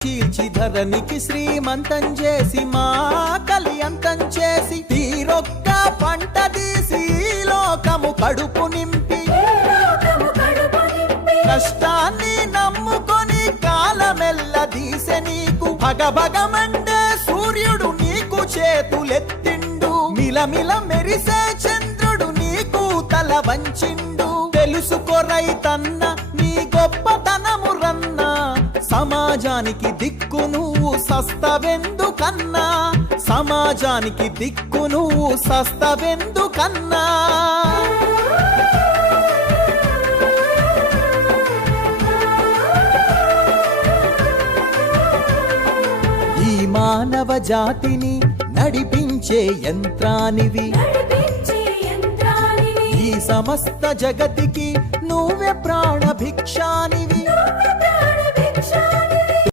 చీల్చి ధరణికి శ్రీమంతం చేసి మా కలియంతం చేసి తీరొక్క పంట తీసి లోకము కడుపు నింపి కష్టాన్ని నమ్ముకొని కాలమెల్ల దీసె నీకు భగభగమండే సూర్యుడు నీకు చేతులెత్తిండు మిలమిల మెరిసే చంద్రుడు నీకు తల వంచిండు తెలుసుకో రైతన్న నీ గొప్పతనము రన్నా సమాజానికి దిక్కు నువ్వు సస్తవెందుకన్నా సమాజానికి దిక్కు నువ్వు సస్తవెందుకన్నా ఈ మానవ జాతిని నడిపించే యంత్రానివి ఈ సమస్త జగతికి నువ్వే ప్రాణభిక్షానివి